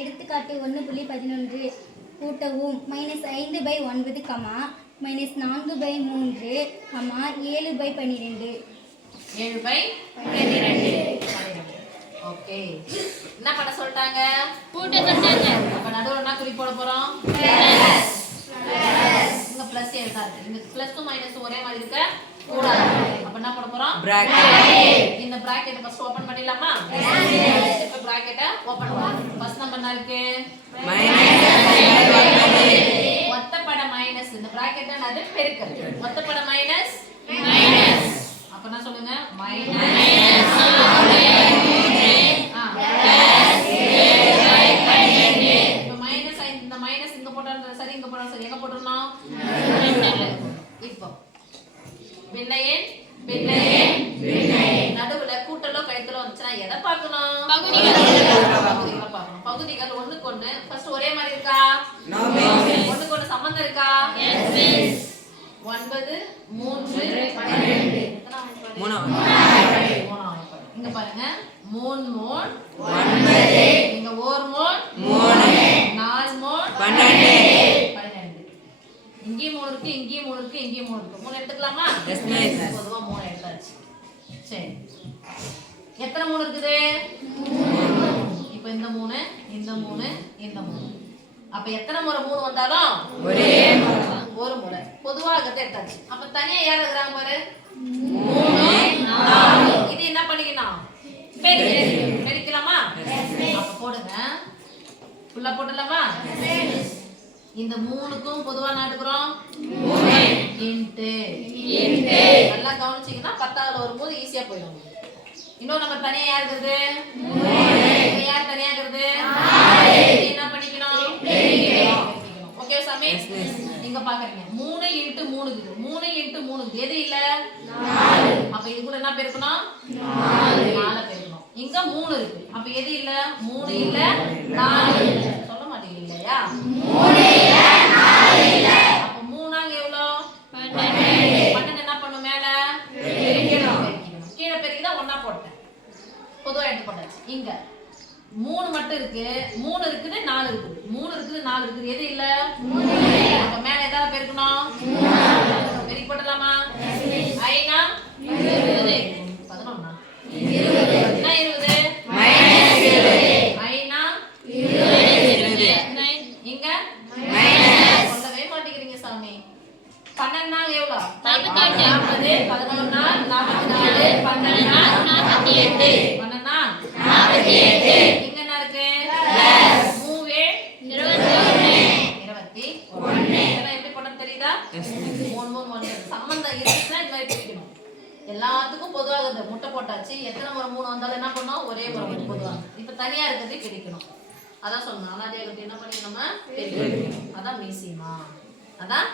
எடுத்துக்காட்டு ஒன்று புள்ளி பதினொன்று கூட்டவும் மைனஸ் ஐந்து பை ஒன்பது கமா மைனஸ் நான்கு பை மூன்று கமா ஏழு பை பன்னிரெண்டு. ஏழு பை பன்னிரெண்டு. ஓகே என்ன பண்ண சொல்லிட்டாங்க? கூட்ட சொல்லிட்டாங்க அப்ப நடுவுல என்ன குறி போட போறோம்? இங்க பிளஸ் எழுதா இருக்கு. இந்த பிளஸும் மைனஸும் ஒரே மாதிரி இருக்க? கூடாது? என்ன போட போறோம்? இந்த பிராக்கெட் ஃபர்ஸ்ட் ஓபன் பண்ணிடலாமா? இப்ப பிராக்கெட்ட ஓபன் பண்ணலாம் ஃபர்ஸ்ட் நம்பர் என்ன இருக்கு? ஒத்தப்பட மைனஸ் இந்த பிராக்கெட் அது பெருக்கல் ஒத்தப்பட மைனஸ் மைனஸ் அப்ப என்ன சொல்லுங்க? மைனஸ் இப்ப மைனஸ் இந்த மைனஸ் இங்க போட்டாலும் சரி இங்க போட்டாலும் சரி. எங்க போட்டுறணும் இப்போ. பின்னையேன் நடுவுல கூட்டலோ கழித்தலோ வந்துச்சுன்னா எதை பார்க்கணும்? பகுதிகள். பார்க்கணும். பகுதிகள் ஒண்ணுக்கு ஒண்ணு ஃபர்ஸ்ட் ஒரே மாதிரி இருக்கா? ஒண்ணுக்கு ஒண்ணு சம்பந்தம் இருக்கா? ஒன்பது மூன்று பன்னிரெண்டு. இங்க பாருங்க. மூணு மூணு இங்க ஒரு மூணு. நாலு மூணு பன்னெண்டு. இங்கேயும் மூணு இருக்கு இங்கேயும் மூணு இருக்கு இங்கேயும் மூணு இருக்கு. மூணு எடுத்துக்கலாமா Yes, miss. பொதுவா மூணு எடுத்தாச்சு சரி. எத்தனை மூணு இருக்குது? இப்போ இந்த மூணு இந்த மூணு இந்த மூணு. அப்ப எத்தனை முறை மூணு வந்தாலும்? ஒரு முறை. பொதுவா அகத்தை எடுத்தாச்சு அப்ப தனியா யார் இருக்கிறாங்க பாரு? இது என்ன பண்ணிக்கணும்? பெருக்கி. பெருக்கலாமா? அப்ப போடுங்க. ஃபுல்லா போட்டுடலாமா இந்த மூணுக்கும் பொதுவா இன்ட்டு. நல்லா கவனிச்சீங்கன்னா பத்தாவது வரும்போது ஈஸியா போயிடும். இன்னொரு நம்ம தனியா யார் இருக்குது இங்க யார் தனியா இருக்குது இது என்ன பண்ணிக்கணும்? ஓகே சாமி? நீங்க பாக்குறீங்க. மூணு இன்ட்டு மூணு மூணு இன்ட்டு மூணு எது இல்ல? அப்ப இது கூட என்ன பெருக்கணும்? நாலு. பெருக்கணும். இங்க மூணு இருக்கு. அப்ப எது இல்ல? மூணு இல்ல? நாலு. சொல்ல மாட்டீங்க இல்லையா? இங்க. மூணு மட்டும் இருக்கு. மூணு இருக்குது நாலு இருக்குது. மூணு இருக்குது நாலு இருக்குது. எது இல்ல? அப்ப மேல ஏதாவது பெருக்கணும் பெருக்கி போட்டலாமா ஐனா? இருபது. பதினொன்னா? என்ன இருபது? ஐனா? இங்க சொல்லவே மாட்டேங்கிறீங்க சாமி. பன்னெண்டுனா எவ்வளோ? நாற்பத்தெட்டு. நாற்பது பதினொன்னா நாற்பத்தி நாலு பன்னெண்டுனா நாற்பத்தி எட்டு பன்னெண்டா நாற்பத்தி எட்டு இங்க என்ன இருக்கு மூவே இருபத்தி ஒன்று இருபத்தி ஒண்ணு இதெல்லாம் எப்படி போட்டோம் தெரியுதா? மூணு மூணு ஒன்று இருந்துச்சுன்னா இது மாதிரி பிரிக்கணும். எல்லாத்துக்கும் பொதுவாக இந்த முட்டை போட்டாச்சு. எத்தனை முறை மூணு வந்தாலும் என்ன பண்ணோம்? ஒரே முறை பொதுவாக. இப்ப தனியா இருக்கிறதே பிரிக்கணும். அதான் சொல்லணும். அனாதியாகத்தை என்ன பண்ணி நம்ம? பிரிக்கணும். அதான் மீசிமா. அதான்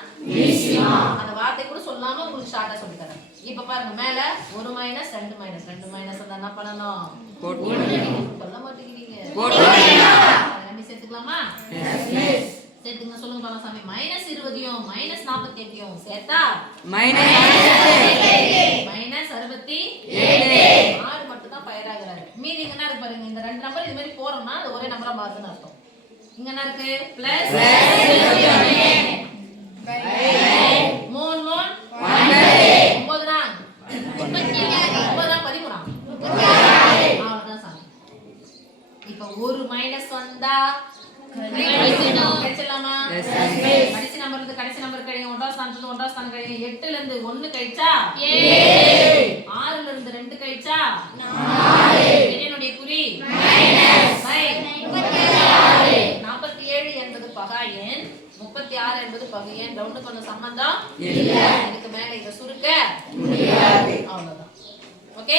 அந்த வார்த்தை கூட சொல்லாம உங்களுக்கு ஷார்ட்டா சொல்லி தரேன் இப்ப பாருங்க மேல ஒரு மைனஸ் ரெண்டு மைனஸ் ரெண்டு மைனஸ் என்ன பண்ணணும்? சொல்ல மாட்டேங்கிறீங்க. ரெண்டு சேர்த்துக்கலாமா? சேர்த்துங்க. சொல்லுங்க பழசாமி மைனஸ் இருபதையும் மைனஸ் நாற்பத்தி எட்டையும் சேர்த்தா மைனஸ் அறுபத்தி ஆறு மட்டும் தான் பயிராகிறாரு மீதி இங்க என்ன இருக்கு பாருங்க. இந்த ரெண்டு நம்பர் இது மாதிரி போறோம்னா அது ஒரே நம்பரா மாறுதுன்னு அர்த்தம். இங்க என்ன இருக்கு? பிளஸ் மூணு மூணு. ஒன்பதுனா ஒன்பதுனா பதிமூணா. அவ்வளவுதான் சாமி. இப்ப ஒரு மைனஸ் வந்தா ஸ்தானத்துல ஒன்றாம் ஸ்தானம் கழிங்க எட்டுல இருந்து ஒண்ணு கழிச்சா? ஆறுல இருந்து ரெண்டு கழிச்சா? என்னுடைய குறி. நாற்பத்தி ஏழு. என்பது பகா எண். முப்பத்தி ஆறு என்பது பகை எண். ரவுண்டு கொஞ்சம் சம்பந்தம் இதுக்கு மேல இதை சுருக்க அவ்வளவுதான். ஓகே